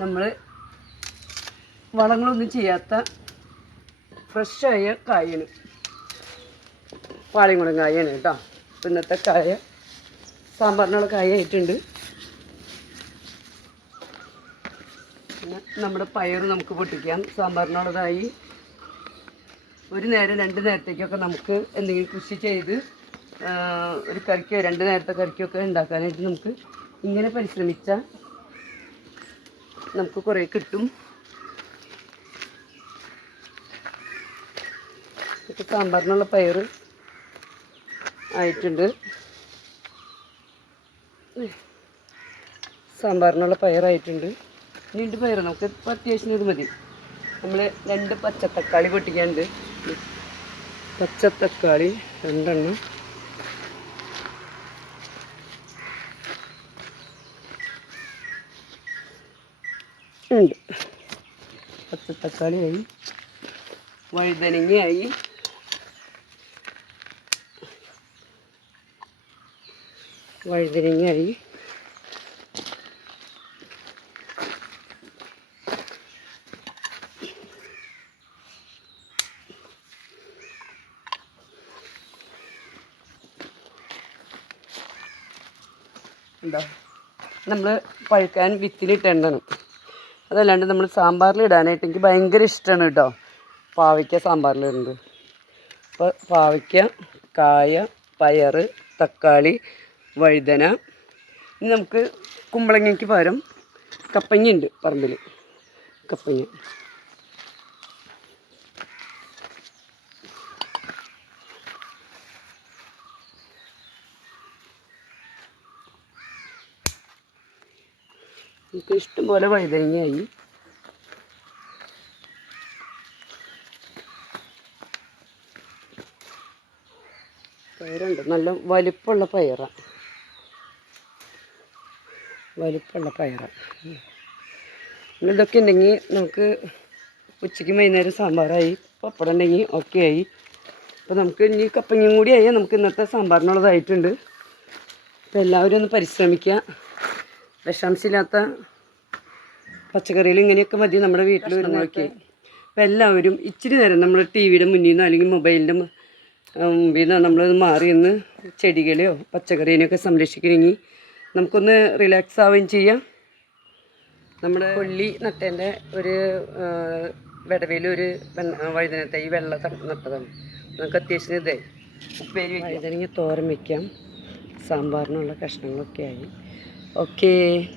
നമ്മൾ വളങ്ങളൊന്നും ചെയ്യാത്ത ഫ്രഷായ കായാണ് പാളിയംകുളം കായാണ് കേട്ടോ. ഇന്നത്തെ കായ സാമ്പാറിനുള്ള കായ ആയിട്ടുണ്ട്. പിന്നെ നമ്മുടെ പയർ നമുക്ക് പൊട്ടിക്കാം. സാമ്പാറിനുള്ളതായി ഒരു നേരം രണ്ട് നേരത്തേക്കൊക്കെ നമുക്ക് എന്തെങ്കിലും കൃഷി ചെയ്ത് ഒരു കറിക്കോ രണ്ട് നേരത്തെ കറിക്കൊക്കെ ഉണ്ടാക്കാനായിട്ട് നമുക്ക് ഇങ്ങനെ പരിശ്രമിച്ചാൽ നമുക്ക് കുറേ കിട്ടും. ഇപ്പം സാമ്പാറിനുള്ള പയർ ആയിട്ടുണ്ട്. സാമ്പാറിനുള്ള പയറായിട്ടുണ്ട്. രണ്ട് പയർ നമുക്ക് ഇപ്പോൾ അത്യാവശ്യം ഇത് മതി. നമ്മൾ രണ്ട് പച്ചത്തക്കാളി പൊട്ടിക്കാനുണ്ട്. പച്ചത്തക്കാളി രണ്ടെണ്ണം. ഉണ്ട്. പച്ച തക്കാളിയായി. വഴുതനങ്ങയായി. വഴുതനങ്ങയായി. എന്താ? നമ്മൾ പഴുക്കാൻ വിത്തിലിട്ടണം അതല്ലാണ്ട് നമ്മൾ സാമ്പാറിൽ ഇടാനായിട്ട് എനിക്ക് ഭയങ്കര ഇഷ്ടമാണ് കേട്ടോ. പാവയ്ക്ക സാമ്പാറിൽ ഇടുന്നത് അപ്പോൾ പാവയ്ക്ക കായ പയർ തക്കാളി വഴുതന ഇനി നമുക്ക് കുമ്പളങ്ങയ്ക്ക് പകരം കപ്പങ്ങ ഉണ്ട് പറമ്പിൽ കപ്പങ്ങ. നമുക്ക് ഇഷ്ടംപോലെ വഴുതനങ്ങയായി. പയറുണ്ട്. നല്ല വലിപ്പമുള്ള പയറാണ് വലിപ്പമുള്ള പയറാണ് ഇതൊക്കെ ഉണ്ടെങ്കിൽ നമുക്ക് ഉച്ചയ്ക്ക് വൈകുന്നേരം സാമ്പാറായി പപ്പടം ഉണ്ടെങ്കിൽ ഓക്കെ ആയി. അപ്പോൾ നമുക്ക് ഇനി കപ്പങ്ങയും കൂടി ആയാൽ നമുക്ക് ഇന്നത്തെ സാമ്പാറിനുള്ളതായിട്ടുണ്ട്. അപ്പോൾ എല്ലാവരും ഒന്ന് പരിശ്രമിക്കുക. വിഷാംശമില്ലാത്ത പച്ചക്കറികൾ ഇങ്ങനെയൊക്കെ മതി നമ്മുടെ വീട്ടിൽ വരുന്നതൊക്കെ. അപ്പോൾ എല്ലാവരും ഇച്ചിരി നേരം നമ്മൾ ടി വിയുടെ മുന്നിൽ നിന്നോ അല്ലെങ്കിൽ മൊബൈലിന്റെ മുമ്പിൽ നിന്നോ നമ്മൾ മാറി നിന്ന് ചെടികളെയോ പച്ചക്കറീനെയൊക്കെ സംരക്ഷിക്കണമെങ്കിൽ നമുക്കൊന്ന് റിലാക്സ് ആവുകയും ചെയ്യാം. നമ്മുടെ കൊള്ളി നട്ടേന്റെ ഒരു വിടവയിൽ ഒരു വഴുതനത്തെ ഈ വെള്ള നട്ടതാണ്. നമുക്ക് അത്യാവശ്യം ഇതായി ഉപ്പേരി വഴുതനങ്ങ തോരൻ വയ്ക്കാം സാമ്പാറിനുള്ള കഷ്ണങ്ങളൊക്കെ ആയി. Okey.